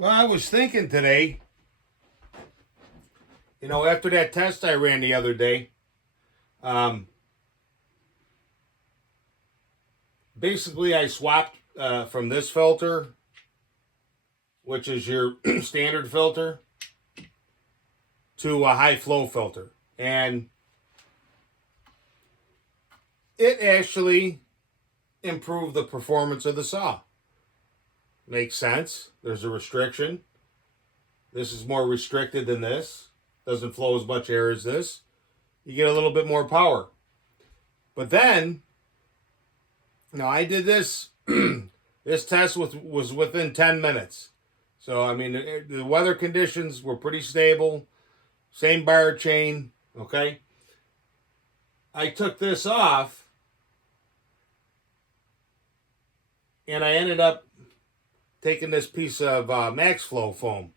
Well, I was thinking today, after that test I ran the other day, um, basically I swapped from this filter, which is your standard filter, to a high flow filter. And it actually improved the performance of the saw. Makes sense. There's a restriction. This is more restricted than this. Doesn't flow as much air as this. You get a little bit more power. But then, I did this. This test was within 10 minutes. So, I mean, the weather conditions were pretty stable. Same bar chain, okay? I took this off, and I ended up taking this piece of max-flo foam.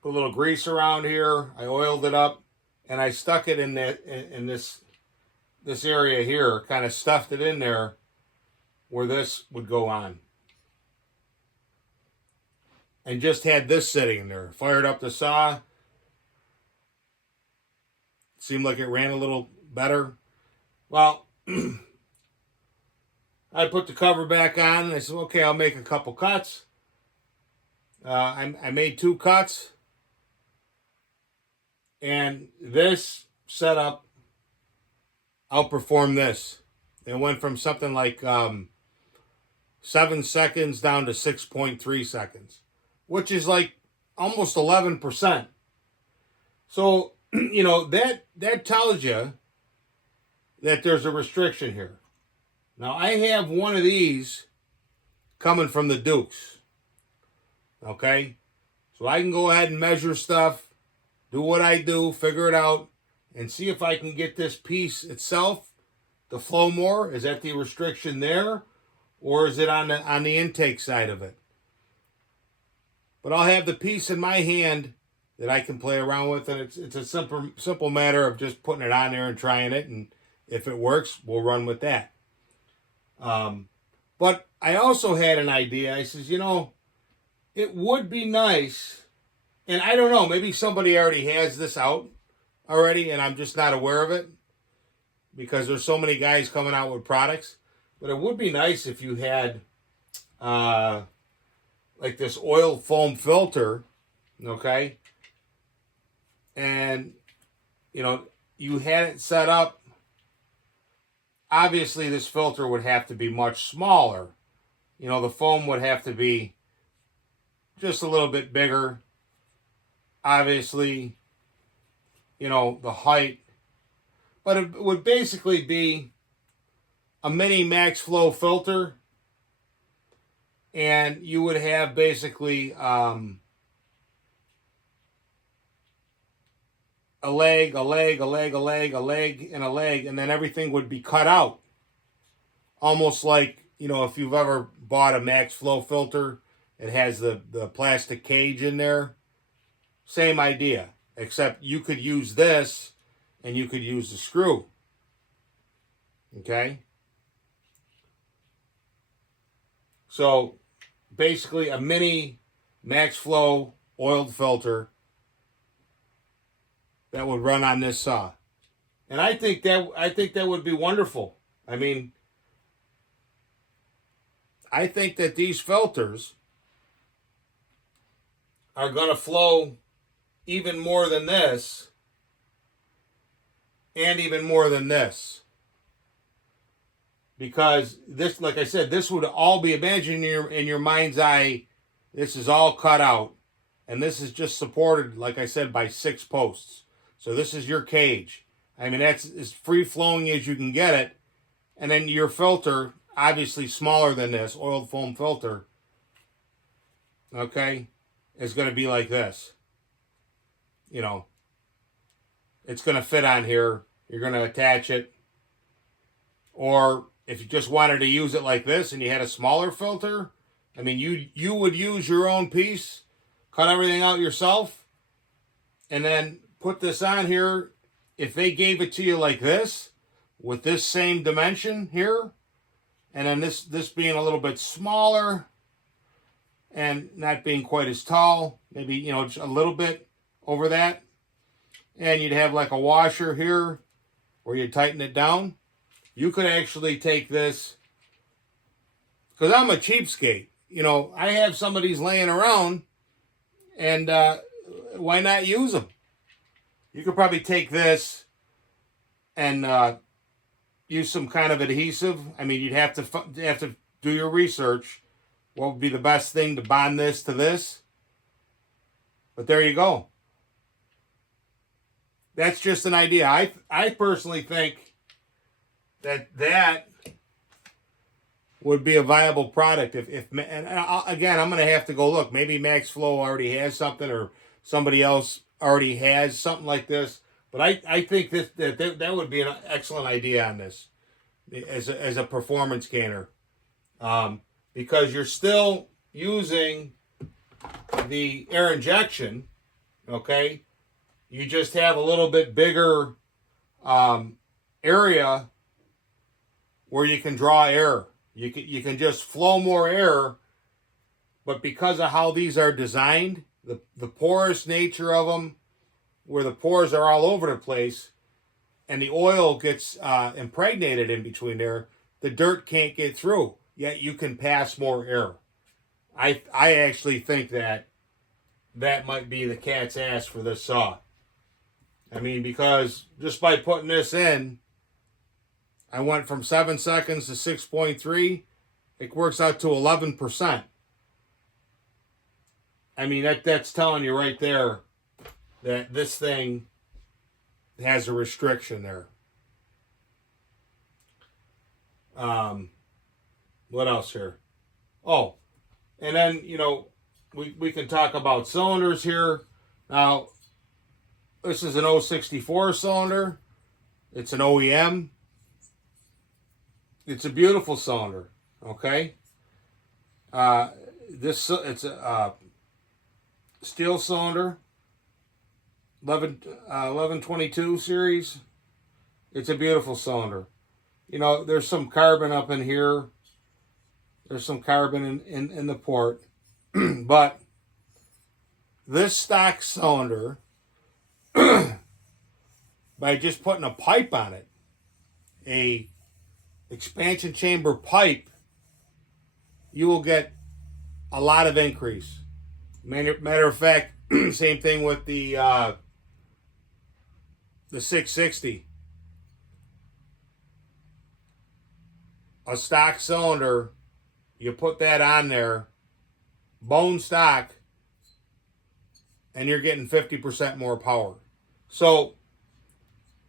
Put a little grease around here. I oiled it up, and I stuck it in this area here. Kind of stuffed it in there where this would go on, and just had this sitting there. Fired up the saw. Seemed like it ran a little better. Well, I put the cover back on, and I said, okay, I'll make a couple cuts. I made 2 cuts. And this setup outperformed this. It went from something like 7 seconds down to 6.3 seconds, which is like almost 11%. So, that tells you that there's a restriction here. Now, I have one of these coming from the Dukes. Okay? So I can go ahead and measure stuff, do what I do, figure it out, and see if I can get this piece itself to flow more. Is that the restriction there? Or is it on the intake side of it? But I'll have the piece in my hand that I can play around with, and it's a simple matter of just putting it on there and trying it, and if it works, we'll run with that. But I also had an idea. I says, it would be nice, and I don't know, maybe somebody already has this out already, and I'm just not aware of it because there's so many guys coming out with products. But it would be nice if you had like this oil foam filter, okay? And, you had it set up. Obviously, this filter would have to be much smaller. The foam would have to be just a little bit bigger. Obviously, the height. But it would basically be a mini max-flo filter. And you would have basically a leg, and a leg, and then everything would be cut out. Almost like, if you've ever bought a max-flo filter, it has the plastic cage in there. Same idea, except you could use this and you could use the screw. Okay? So, basically a mini max-flo oiled filter that would run on this saw. And I think that would be wonderful. I mean, I think that these filters are going to flow even more than this and even more than this. Because this, like I said, this would all be, imagine in your mind's eye, this is all cut out. And this is just supported, like I said, by 6 posts. So this is your cage. I mean, that's as free-flowing as you can get it. And then your filter, obviously smaller than this, oiled foam filter, okay, is going to be like this. It's going to fit on here. You're going to attach it. Or if you just wanted to use it like this and you had a smaller filter, I mean, you would use your own piece, cut everything out yourself, and then put this on here. If they gave it to you like this, with this same dimension here, And then this being a little bit smaller and not being quite as tall, maybe, just a little bit over that. And you'd have like a washer here where you tighten it down. You could actually take this, because I'm a cheapskate. I have some of these laying around, and why not use them? You could probably take this and use some kind of adhesive. I mean, you'd have to do your research. What would be the best thing to bond this to this? But there you go. That's just an idea. I personally think that would be a viable product. And again, I'm going to have to go look. Maybe max-flo already has something, or somebody else already has something like this. But I think that would be an excellent idea on this as a performance canner, because you're still using the air injection. Okay, you just have a little bit bigger area where you can draw air. You can just flow more air, but because of how these are designed, the porous nature of them, where the pores are all over the place, and the oil gets impregnated in between there, the dirt can't get through. Yet you can pass more air. I actually think that might be the cat's ass for this saw. I mean, because just by putting this in, I went from 7 seconds to 6.3. It works out to 11%. I mean, that's telling you right there that this thing has a restriction there. What else here? Oh, and then, we can talk about cylinders here. Now, this is an 064 cylinder. It's an OEM. It's a beautiful cylinder, okay? It's a steel cylinder, 1122 series. It's a beautiful cylinder. There's some carbon up in here. There's some carbon in the port. But this stock cylinder, by just putting a pipe on it, a expansion chamber pipe, you will get a lot of increase. Matter of fact, same thing with the 660. A stock cylinder, you put that on there, bone stock, and you're getting 50% more power. So,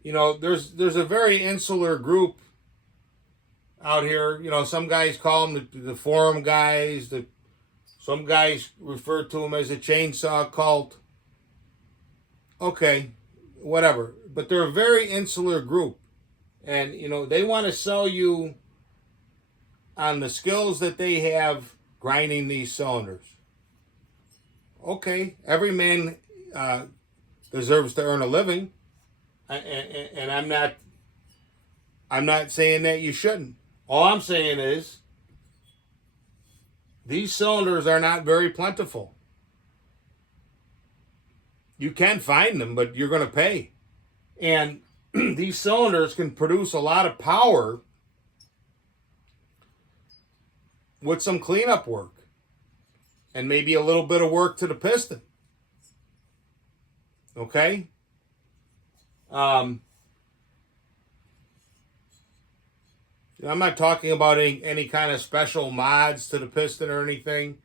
there's a very insular group out here. Some guys call them the forum guys. Some guys refer to them as a chainsaw cult. Okay, whatever. But they're a very insular group. And, they want to sell you on the skills that they have grinding these cylinders. Okay, every man deserves to earn a living. And I'm not saying that you shouldn't. All I'm saying is these cylinders are not very plentiful. You can find them, but you're going to pay. And these cylinders can produce a lot of power with some cleanup work and maybe a little bit of work to the piston. Okay? I'm not talking about any kind of special mods to the piston or anything.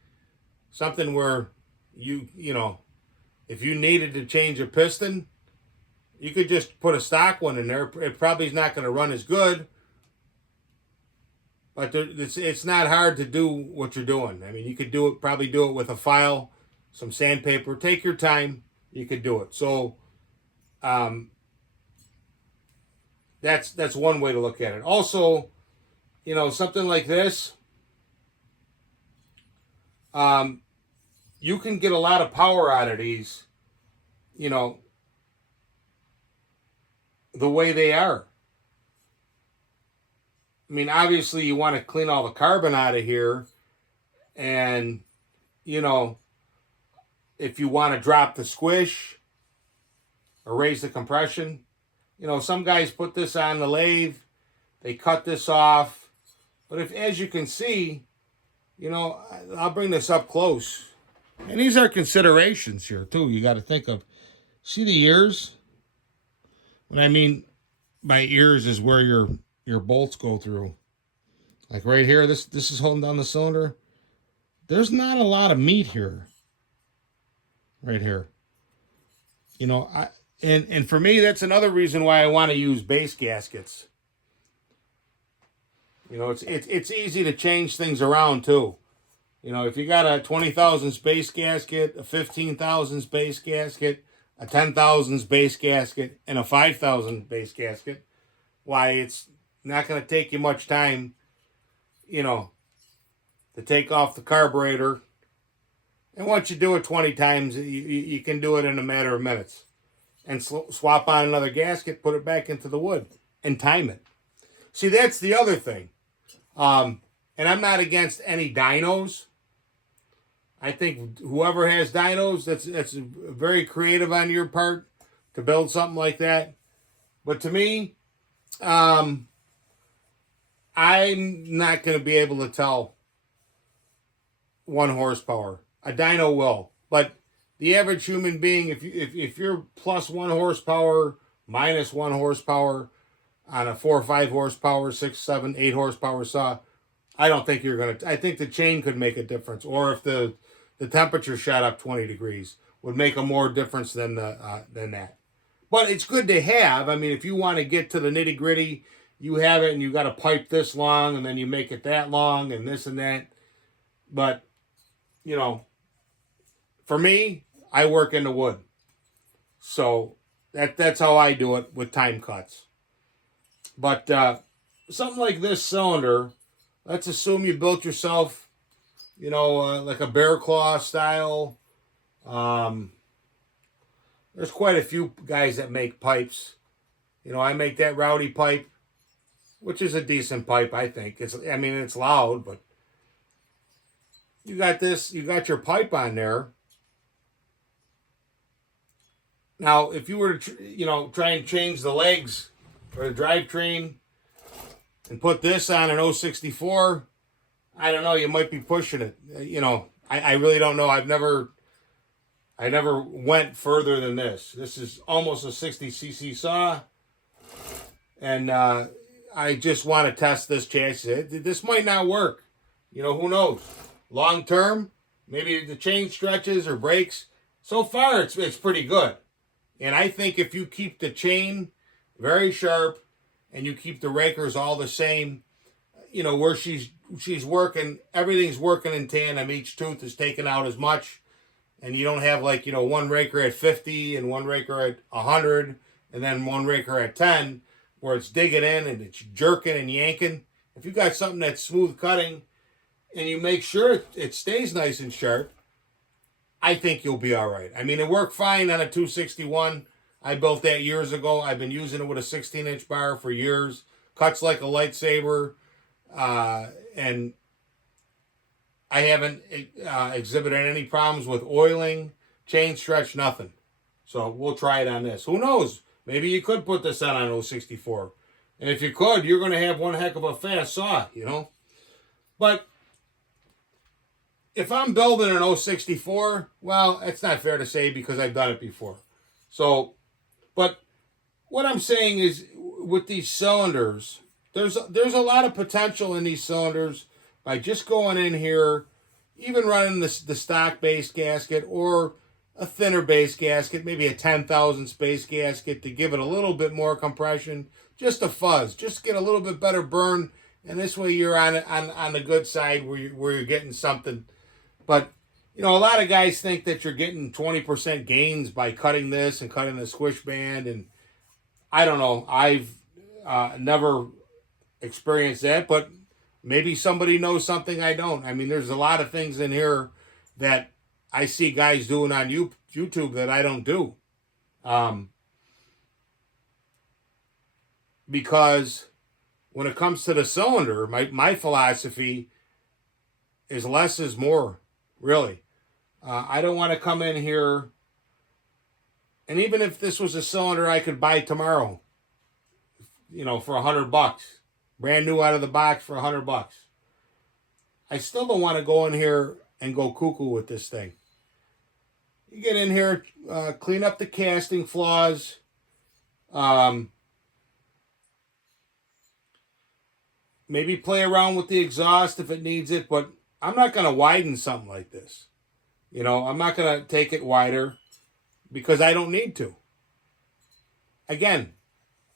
Something where if you needed to change a piston, you could just put a stock one in there. It probably is not going to run as good, but it's not hard to do what you're doing. I mean, you could probably do it with a file, some sandpaper. Take your time. You could do it. So, that's one way to look at it. Also, something like this, you can get a lot of power out of these, the way they are. I mean, obviously you want to clean all the carbon out of here, and you know, if you want to drop the squish or raise the compression, you know, some guys put this on the lathe, they cut this off, but if, as you can see, you know, I'll bring this up close, and these are considerations here too. You got to think of, see the ears. What I mean by ears is where your bolts go through. Like right here, this is holding down the cylinder. There's not a lot of meat here. Right here. You know, and for me, that's another reason why I want to use base gaskets. You know, it's easy to change things around too. You know, if you got a 20,000 base gasket, a 15,000 base gasket, a 10,000 base gasket, and a 5,000 base gasket, why, it's not going to take you much time, you know, to take off the carburetor. And once you do it 20 times, you can do it in a matter of minutes. And swap on another gasket, put it back into the wood, and time it. See, that's the other thing. And I'm not against any dynos. I think whoever has dynos, that's very creative on your part to build something like that. But to me, I'm not going to be able to tell 1 horsepower. A dyno will, but the average human being, if you're plus 1 horsepower, minus 1 horsepower on a 4 or 5 horsepower, 6, 7, 8 horsepower saw, I don't think you're gonna. I think the chain could make a difference, or if the temperature shot up 20 degrees, would make a more difference than that. But it's good to have. I mean, if you want to get to the nitty gritty, you have it, and you got a pipe this long, and then you make it that long, and this and that. But you know, for me, I work in the wood, so that's how I do it with time cuts. But something like this cylinder, let's assume you built yourself, you know, like a bear claw style. There's quite a few guys that make pipes. You know, I make that Rowdy pipe, which is a decent pipe, I think. I mean, it's loud, but you got this, you got your pipe on there. Now, if you were to, you know, try and change the legs or the drivetrain and put this on an 064, I don't know, you might be pushing it. You know, I really don't know. I never went further than this. This is almost a 60cc saw. And I just want to test this chassis. This might not work. You know, who knows? Long term, maybe the chain stretches or breaks. So far, it's pretty good. And I think if you keep the chain very sharp and you keep the rakers all the same, you know, where she's working, everything's working in tandem. Each tooth is taking out as much. And you don't have, like, you know, one raker at 50 and one raker at 100 and then one raker at 10 where it's digging in and it's jerking and yanking. If you got something that's smooth cutting and you make sure it stays nice and sharp, I think you'll be all right. I mean, it worked fine on a 261. I built that years ago. I've been using it with a 16-inch bar for years. Cuts like a lightsaber. And I haven't exhibited any problems with oiling, chain stretch, nothing. So we'll try it on this. Who knows? Maybe you could put this on an 064. And if you could, you're going to have one heck of a fast saw, you know. But if I'm building an 064, well, it's not fair to say because I've done it before. So, but what I'm saying is with these cylinders, there's a lot of potential in these cylinders by just going in here, even running the stock base gasket or a thinner base gasket, maybe a 10,000 base gasket to give it a little bit more compression, just a fuzz, just get a little bit better burn, and this way you're on the good side where you're getting something. But you know, a lot of guys think that you're getting 20% gains by cutting this and cutting the squish band, and I don't know. I've never experienced that, but maybe somebody knows something I don't. I mean, there's a lot of things in here that I see guys doing on YouTube that I don't do. Because when it comes to the cylinder, my philosophy is less is more, really. I don't want to come in here, and even if this was a cylinder I could buy tomorrow, for $100, brand new out of the box for $100, I still don't want to go in here and go cuckoo with this thing. You get in here, clean up the casting flaws. Maybe play around with the exhaust if it needs it, but I'm not going to widen something like this. I'm not going to take it wider because I don't need to. Again,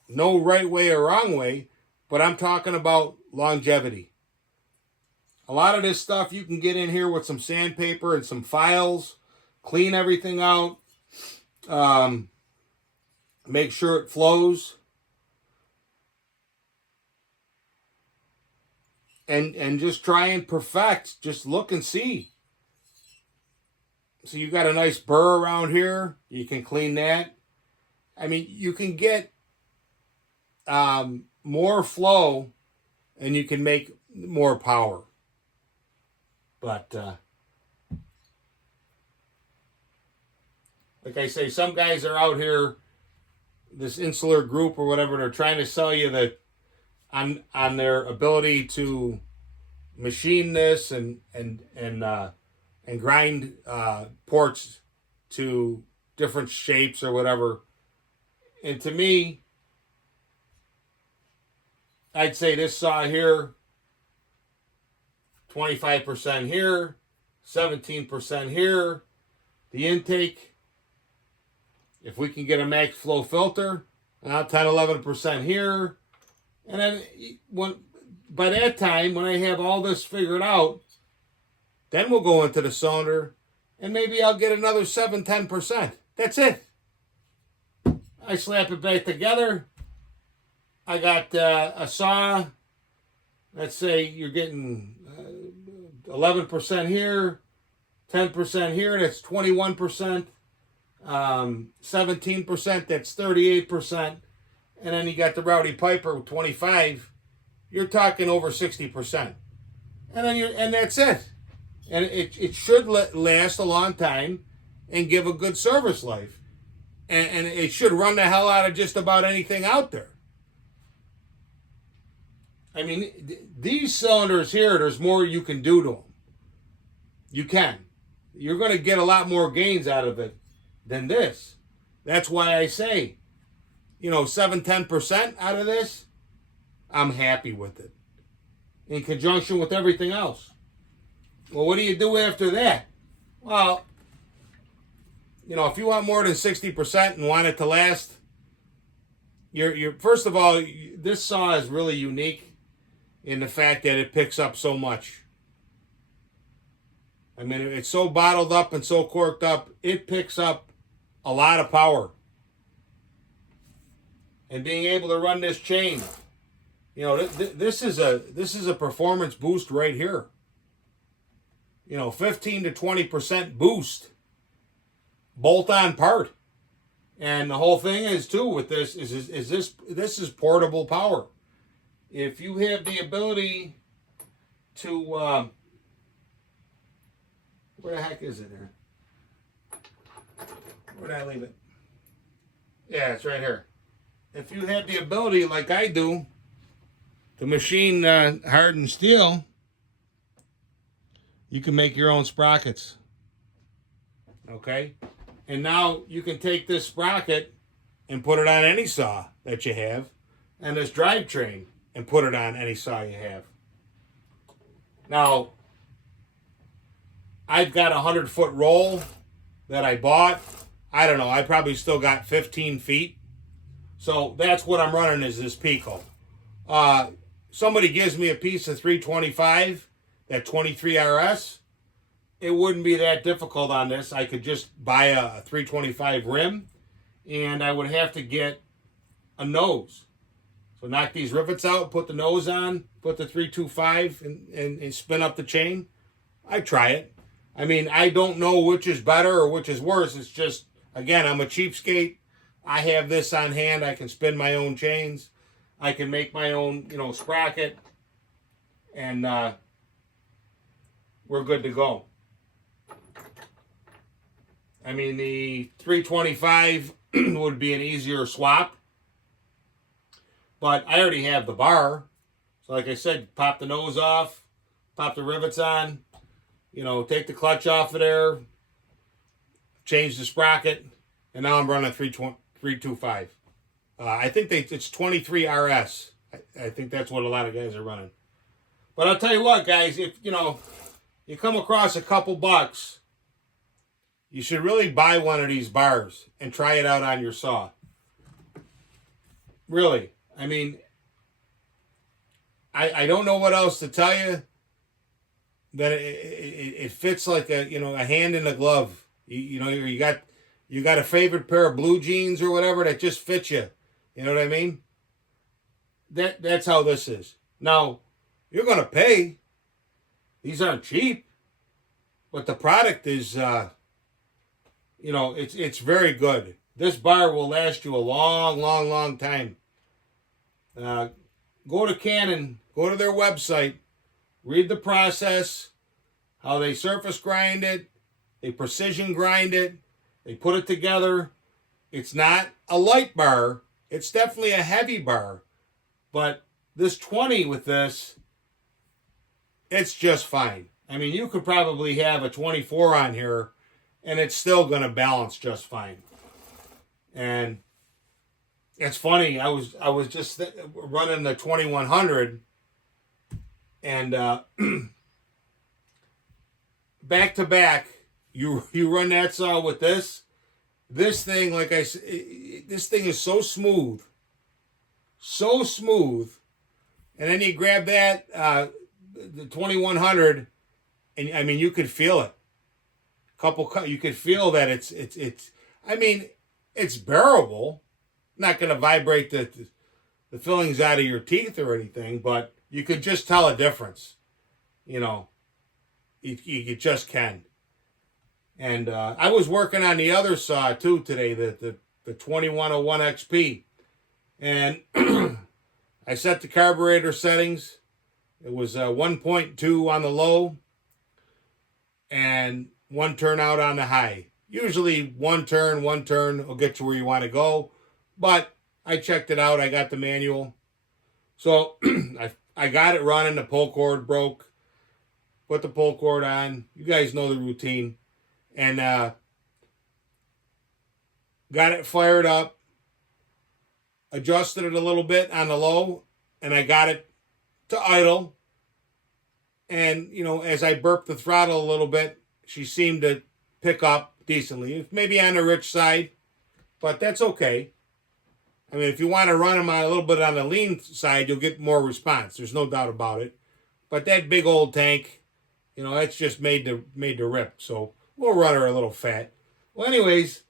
no right way or wrong way, but I'm talking about longevity. A lot of this stuff you can get in here with some sandpaper and some files, clean everything out, make sure it flows, and just try and perfect. Just look and see. So you got a nice burr around here. You can clean that. I mean, you can get more flow and you can make more power. But like I say, some guys are out here, this insular group or whatever, they're trying to sell you that on their ability to machine this and grind ports to different shapes or whatever. And to me, I'd say this saw here, 25% here, 17% here. The intake, if we can get a max-flo filter, 10-11% here. And then by that time, when I have all this figured out, then we'll go into the cylinder, and maybe I'll get another 7-10%. That's it. I slap it back together. I got a saw. Let's say you're getting 11% here, 10% here. That's 21%. 17%. That's 38%. And then you got the Rowdy Piper with 25. You're talking over 60%. And that's it. And it should last a long time and give a good service life. And it should run the hell out of just about anything out there. I mean, these cylinders here, there's more you can do to them. You can. You're going to get a lot more gains out of it than this. That's why I say, 7-10% out of this, I'm happy with it. In conjunction with everything else. Well, what do you do after that? Well, if you want more than 60% and want it to last, you're first of all, this saw is really unique in the fact that it picks up so much. I mean, it's so bottled up and so corked up, it picks up a lot of power. And being able to run this chain, this is a performance boost right here. 15 to 20% boost, bolt-on part. And the whole thing is too with this is this is portable power. If you have the ability to where the heck is it here? Where did I leave it? Yeah, it's right here. If you have the ability, like I do, to machine hardened steel, you can make your own sprockets. Okay? And now you can take this sprocket and put it on any saw that you have, and this drivetrain, and put it on any saw you have. Now, I've got a 100-foot roll that I bought. I don't know, I probably still got 15 feet. So that's what I'm running is this Pico. Somebody gives me a piece of 325, that 23 RS. It wouldn't be that difficult on this. I could just buy a 325 rim, and I would have to get a nose. So knock these rivets out, put the nose on, put the 325, and spin up the chain. I'd try it. I mean, I don't know which is better or which is worse. It's just, again, I'm a cheapskate. I have this on hand. I can spin my own chains. I can make my own, sprocket, and we're good to go. I mean, the 325 would be an easier swap, but I already have the bar. So like I said, pop the nose off, pop the rivets on, take the clutch off of there, change the sprocket, and now I'm running 325. I think it's 23 RS. I think that's what a lot of guys are running. But I'll tell you what, guys, if you come across a couple bucks, you should really buy one of these bars and try it out on your saw. Really. I mean, I don't know what else to tell you. That it fits like a hand in a glove. You got a favorite pair of blue jeans or whatever that just fits you. You know what I mean? That's how this is. Now, you're gonna pay. These aren't cheap, but the product is it's very good. This bar will last you a long, long, long time. Go to Canon, go to their website, read the process, how they surface grind it, they precision grind it, they put it together. It's not a light bar, it's definitely a heavy bar, but this 20 with this, it's just fine. I mean, you could probably have a 24 on here and it's still going to balance just fine. And it's funny, I was just running the 2100, and back to back, you run that saw with this thing, like I said, this thing is so smooth, and then you grab that the 2100, and I mean, you could feel it. You could feel that it's. I mean, it's bearable. Not going to vibrate the fillings out of your teeth or anything, but you could just tell a difference. You just can. And I was working on the other saw too today, the 2101 XP, and I set the carburetor settings. It was 1.2 on the low and 1 turn out on the high. Usually one turn will get you where you want to go. But I checked it out. I got the manual. So I got it running. The pull cord broke. Put the pull cord on. You guys know the routine. And got it fired up. Adjusted it a little bit on the low. And I got it to idle. And, as I burped the throttle a little bit, she seemed to pick up decently. Maybe on the rich side. But that's okay. I mean, if you want to run them a little bit on the lean side, you'll get more response. There's no doubt about it. But that big old tank, that's just made to rip. So we'll run her a little fat. Well, anyways,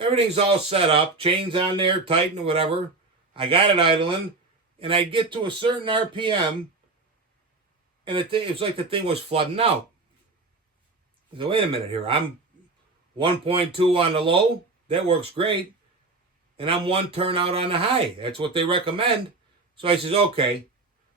everything's all set up. Chains on there, tighten, whatever. I got it idling. And I get to a certain RPM. And it's like the thing was flooding out. I said, wait a minute here. I'm 1.2 on the low. That works great. And I'm 1 turn out on the high. That's what they recommend. So I says, okay.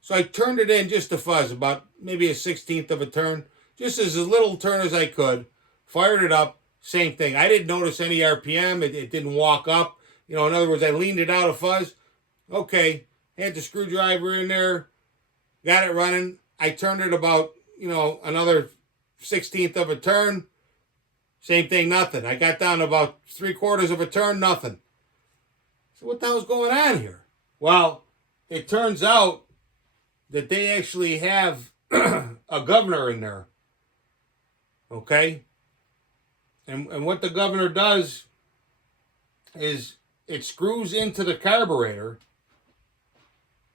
So I turned it in just a fuzz, about maybe a 16th of a turn. Just as a little turn as I could. Fired it up. Same thing. I didn't notice any RPM. It didn't walk up. In other words, I leaned it out a fuzz. Okay. Had the screwdriver in there. Got it running. I turned it about, another 16th of a turn. Same thing, nothing. I got down to about 3/4 of a turn, nothing. So what the hell's going on here? Well, it turns out that they actually have a governor in there. Okay? And what the governor does is it screws into the carburetor.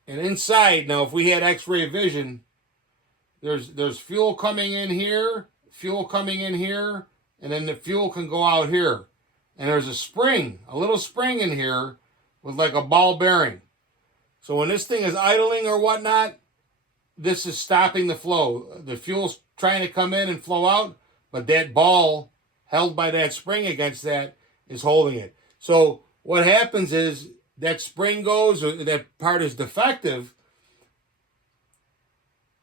And inside, now if we had x-ray vision, there's fuel coming in here, and then the fuel can go out here. And there's a little spring in here with like a ball bearing. So when this thing is idling or whatnot, this is stopping the flow. The fuel's trying to come in and flow out, but that ball held by that spring against that is holding it. So what happens is that spring goes or that part is defective,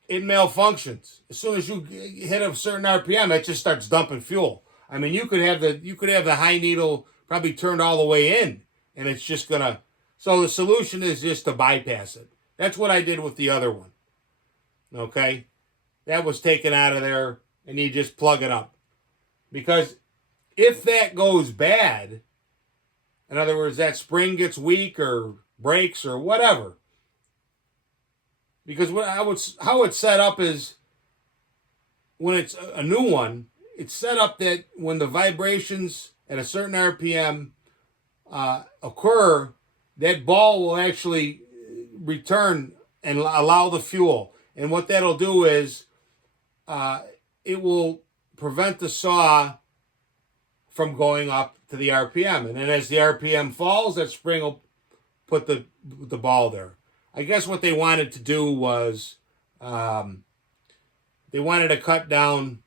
it malfunctions. As soon as you hit a certain RPM, it just starts dumping fuel. I mean, you could have the high needle probably turned all the way in, and it's just gonna. So the solution is just to bypass it. That's what I did with the other one. Okay, that was taken out of there, and you just plug it up. Because if that goes bad, in other words, that spring gets weak or breaks or whatever. Because how it's set up is when it's a new one, it's set up that when the vibrations at a certain RPM occur, that ball will actually return and allow the fuel. And what that'll do is it will prevent the saw from going up to the RPM. And then as the RPM falls, that spring will put the ball there. I guess what they wanted to do was they wanted to cut down,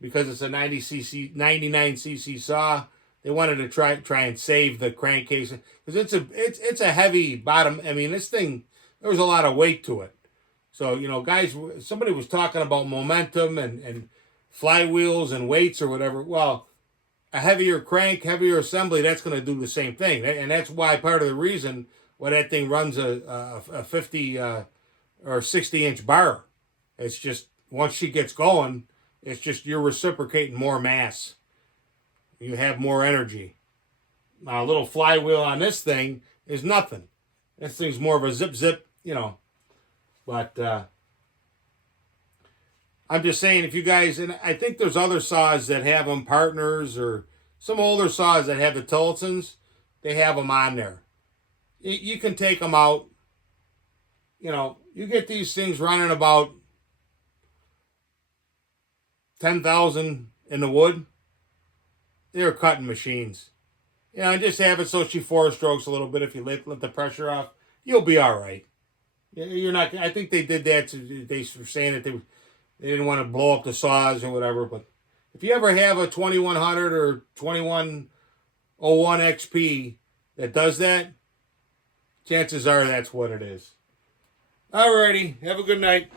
because it's a 99cc saw. They wanted to try and save the crankcase because it's a heavy bottom. I mean, this thing, there was a lot of weight to it. So, you know, guys, somebody was talking about momentum and flywheels and weights or whatever. Well, a heavier crank, heavier assembly, that's going to do the same thing. And that's why part of the reason why that thing runs a 50 or 60-inch bar. It's just, once she gets going, it's just you're reciprocating more mass. You have more energy. Now, a little flywheel on this thing is nothing. This thing's more of a zip, you know. But I'm just saying, if you guys, and I think there's other saws that have them, Partners, or some older saws that have the Tillotsons, they have them on there. You can take them out. You know, you get these things running about 10,000 in the wood. They're cutting machines. You know, and just have it so she four strokes a little bit. If you let the pressure off, you'll be all right. You're not. I think they did that. They were saying that they didn't want to blow up the saws or whatever. But if you ever have a 2100 or 2101 XP that does that, chances are that's what it is. Alrighty. Have a good night.